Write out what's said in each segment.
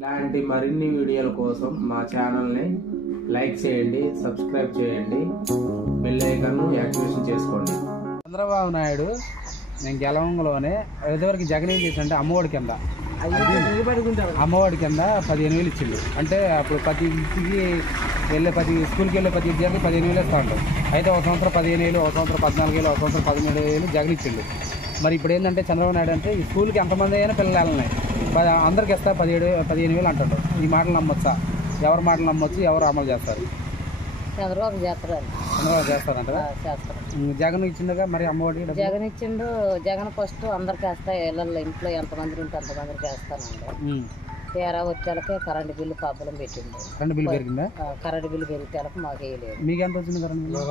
ఇలాంటి మరిన్ని వీడియోల కోసం మా ఛానల్ని లైక్ చేయండి, సబ్స్క్రైబ్ చేయండి, బెల్ ఐకాన్ యాక్టివేషన్ చేసుకోండి. చంద్రబాబు నాయుడు నేను గెలవంలోనే ఇదివరకు జగన్ ఏం చేశాడంటే అమ్మఒడి కింద 15,000 ఇచ్చిండు. అంటే అప్పుడు ప్రతి ఇంటికి స్కూల్కి వెళ్ళే ప్రతి విద్యార్థి 15,000 ఇస్తా ఉంటాడు. అయితే ఒక సంవత్సరం 15,000, ఒక సంవత్సరం 14,000, ఒక సంవత్సరం 17,000 జగన్ ఇచ్చిండు. మరి ఇప్పుడు ఏంటంటే చంద్రబాబు నాయుడు అంటే ఈ స్కూల్కి ఎంతమంది అయినా పిల్లలు వెళ్ళినాయి, అందరికి ఇస్తా 15,000 అంటాడు. ఈ మాటలు నమ్మొచ్చా? ఎవరి మాటలు నమ్మొచ్చు, ఎవరు అమలు చేస్తారు? చంద్రబాబు చేస్తారంట. జగన్ ఇచ్చిండగా మరి అమ్మఒడి జగన్ ఇచ్చిండు. జగన్ ఫస్ట్ అందరికి వేస్తా, ఇళ్ళల్లో ఇంట్లో ఎంతమంది ఉంటే అంతమందికి వేస్తానండి. తీరా వచ్చేళ్ళకి కరెంటు బిల్లు ప్రాబ్లం పెట్టింది. కరెంటు బిల్లు పెరిగిందా? కరెంటు బిల్లు పెరిగేళ్ళకి మాకు వేయలేదు. మీకు ఎంత వచ్చింది కరెంటు బిల్లు?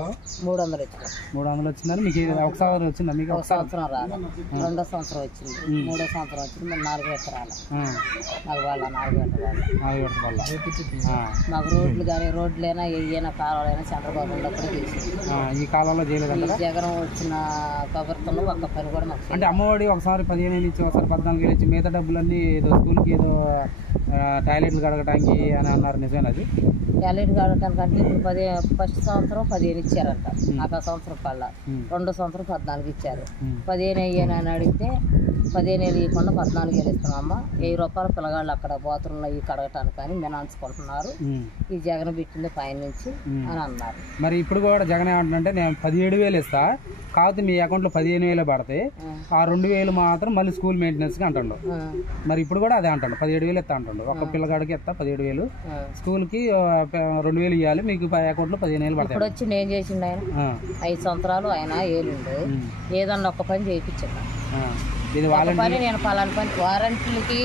300 వచ్చింది. 300 వచ్చిందని మీకు ఒక సంవత్సరం వచ్చిందా? మీకు ఒక సంవత్సరం రాలి, 2వ సంవత్సరం వచ్చింది, 3వ సంవత్సరం వచ్చింది. మరి 4 గంటలు రాలి మాకు వాళ్ళ 4 గంటల వల్ల మాకు రోడ్లు కానీ రోడ్లైనా ఏమైనా కాలువలైనా చంద్రబాబు ఉన్నప్పుడు తెలిసింది. ఈ కాలంలో చేయలేదు. జగన్ వచ్చిన ప్రభుత్వంలో ఒక్క పని కూడా మాకు అంటే అమ్మఒడి ఒకసారి 15,000 ఇచ్చి, ఒకసారి 14,000 ఇచ్చి, మిగతా డబ్బులన్నీ ఏదో స్కూల్కి ఏదో టాయిలెట్లు కడగటానికి అని అన్నారు. నిజమేనా అది? టాయిలెట్ కడగటానికి అంటే ఇప్పుడు ఫస్ట్ సంవత్సరం 15 ఇచ్చారంట. నాకు ఆ సంవత్సరం కల్లా 2వ సంవత్సరం 14 ఇచ్చారు. 15 అయ్యాను అని అడిగితే 15,000 ఇవ్వకుండా 14,000 ఇస్తున్నామమ్మ, 1000 రూపాయలు పిల్లగాళ్ళు అక్కడ బాత్రూంలో ఇవి కడగటానికి కానీ మినాన్చుకుంటున్నారు, ఈ జగన్ పెట్టింది పైన నుంచి అని అన్నారు. మరి ఇప్పుడు కూడా జగన్ ఏమంటుందంటే నేను 17,000 ఇస్తా, కాకపోతే మీ అకౌంట్లో 15,000 పడతాయి, ఆ 2,000 మాత్రం మళ్ళీ స్కూల్ మెయింటెనెన్స్కి అంటాడు. మరి ఇప్పుడు కూడా అదే అంటాడు, 17,000 ఇస్తా అంటాడు. ఒక పిల్లగాడికి ఇస్తా 17,000, స్కూల్కి 2,000 ఇవ్వాలి, మీకు అకౌంట్లో 15,000 పడతాయి. ఇప్పుడు వచ్చి నేను చేసిండు ఆయన 5 సంవత్సరాలు ఆయన ఏలుండు, ఏదన్నా ఒక్క పని చేయించిండు. పని నేను పలాని పని వారంటీలకి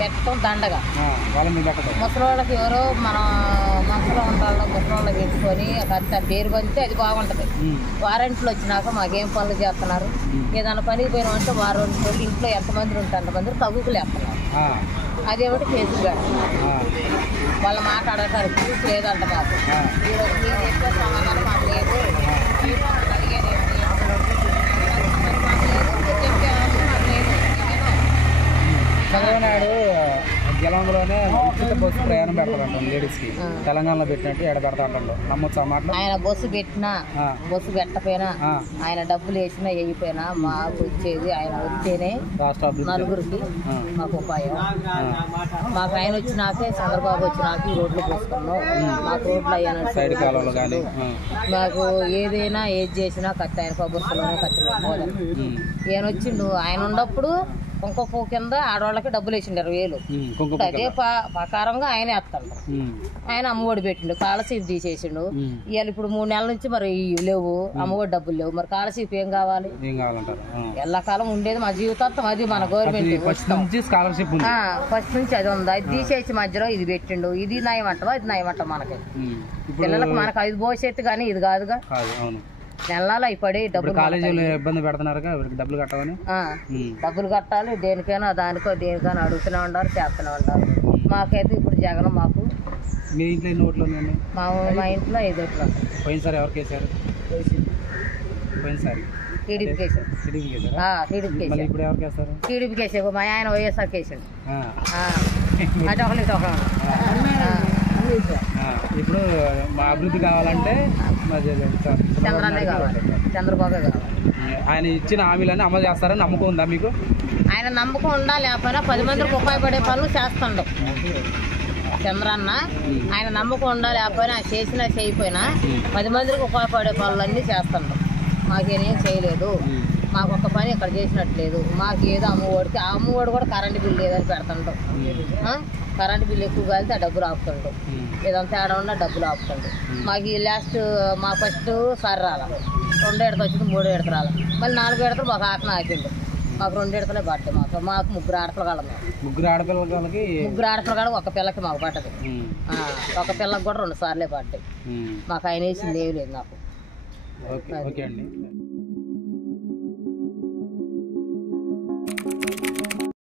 పెట్టడం దండగా, ముసలోళ్ళకి ఎవరో మన మనసులో ఉంటాలో ముసలోళ్ళకి పెట్టుకొని అంత పేరు పంచితే అది బాగుంటుంది. వారంటీలు వచ్చినాక మాకేం పనులు చేస్తున్నారు, ఏదైనా పనికి పోయినా అంటే వారం రోజులు ఇంట్లో ఎంతమంది ఉంటే అంతమంది తగ్గుకులు వేస్తున్నారు. అదేమిటి కేసులు పెడుతున్నారు. వాళ్ళ మాట్లాడటానికి లేదంట మాకు, చెప్పే సమాధానం మాకు లేదు. చంద్రబాబు నాయుడు గెలంలోనే ఉచిత బస్సు ప్రయాణం పెడతాడు లేడీస్కి, తెలంగాణలో పెట్టినట్టు ఎడ పెడతా ఉంటాడు. నమ్మొచ్చు ఆ మాటలు? ఆయన బస్సు పెట్టినా బస్సు పెట్టపోయినా, ఆయన డబ్బులు వేసినా వేయిపోయినా మాకు వచ్చేది ఆయన వస్తేనే నలుగురికి మాకు ఉపాయం. మాకు ఆయన వచ్చినాకే చంద్రబాబు వచ్చినాక ఈ రోడ్లు పోసుకున్నాం. మాకు రోడ్లు అయ్యాను సైడ్ కాలంలో కానీ మాకు ఏదైనా ఏది చేసినా కత్తి ఆయన బస్సులోనే కత్తి పోదాం. ఈయన వచ్చిండు, ఆయన ఉన్నప్పుడు కుంకుమ కింద ఆడవాళ్ళకి డబ్బులు వేసిండు 20,000. అదే ప్రకారంగా ఆయన వేస్తాడు. ఆయన అమ్మఒడి పెట్టిండు, కాలసీపు తీసేసిండు. ఇవాళ ఇప్పుడు 3 నెలల నుంచి మరి లేవు, అమ్మఒడి డబ్బులు లేవు. మరి కాలసీపు ఏం కావాలి? ఎల్లకాలం ఉండేది మా జీవితాంతం అది మన గవర్నమెంట్ ఫస్ట్ నుంచి అది ఉంది. అది తీసేసి మధ్యలో ఇది పెట్టిండు. ఇది నయమంటావా అది నయమంటాం? మనకి పిల్లలకు మనకు అది భవిష్యత్తు కానీ ఇది కాదుగా. నెలలు అయిపడి డబ్బులు కాలేజీలో ఇబ్బంది పెడుతున్నారు, డబ్బులు కట్టాలని. డబ్బులు కట్టాలి, దేనికైనా దానికో దేనికైనా అడుగుతూనే ఉండాలి, చేస్తూనే ఉండాలి. మాకైతే ఇప్పుడు జగన్ మాకు మీ ఇంట్లో ఎన్ని ఓట్లు ఉన్నాయండి? మా ఇంట్లో 5 ఓట్లు. పోయినసారి ఎవరికి వేసారు? పోయినసారి టీడీపీకి వేసారు. ఇప్పుడు ఎవరికి వేస్తారు? టీడీపీకి వేసారు. మా ఆయన వైఎస్ఆర్కి వేసాడు. అటు ఒకళ్ళు ఇటు ఒకళ్ళు. ఇప్పుడు మా అభివృద్ధి కావాలంటే చంద్రబాబే కావాలి. ఆయన ఇచ్చిన హామీలన్నీ అమలు చేస్తారని నమ్మకం ఉందా మీకు? ఆయన నమ్మకం ఉండా లేకపోయినా 10 మందికి ఉపయోగపడే పనులు చేస్తుండవు చంద్రన్న. ఆయన నమ్మకం ఉండా లేకపోయినా ఆయన చేసినా చేయకపోయినా 10 మందికి ఉపయోగపడే పనులు అన్నీ చేస్తుండవు. మాకేనేం చేయలేదు, మాకు ఒక్క పని ఇక్కడ చేసినట్లేదు. మాకు ఏదో అమ్మఒడికి ఆ అమ్మఒడి కూడా కరెంటు బిల్లు ఏదని పెడుతుంటాం. కరెంటు బిల్లు ఎక్కువ కలిసి ఆ డబ్బులు ఆపుతుంటాం, ఏదైనా తేడా ఉన్నా డబ్బులు ఆపుతుంటాం. మాకు ఈ లాస్ట్ మా ఫస్ట్ సారి రాల, 2 విడతలు వచ్చింది, 3 విడతలు రాల, మళ్ళీ 4 విడతలు మాకు ఆటన ఆపిండు. మాకు 2 విడతలే పడ్డాయి. మాకు 3 ఆడపిల్లగాళ్ళం. 3 ఆడపిల్లలకి 3 ఆడపిల్లగాడు ఒక పిల్లకి మాకు పడ్డది. ఒక పిల్లకి కూడా 2 సార్లే పడ్డాయి. మాకు ఆయన వేసింది ఏమి లేదు నాకు. ఓకే అండి.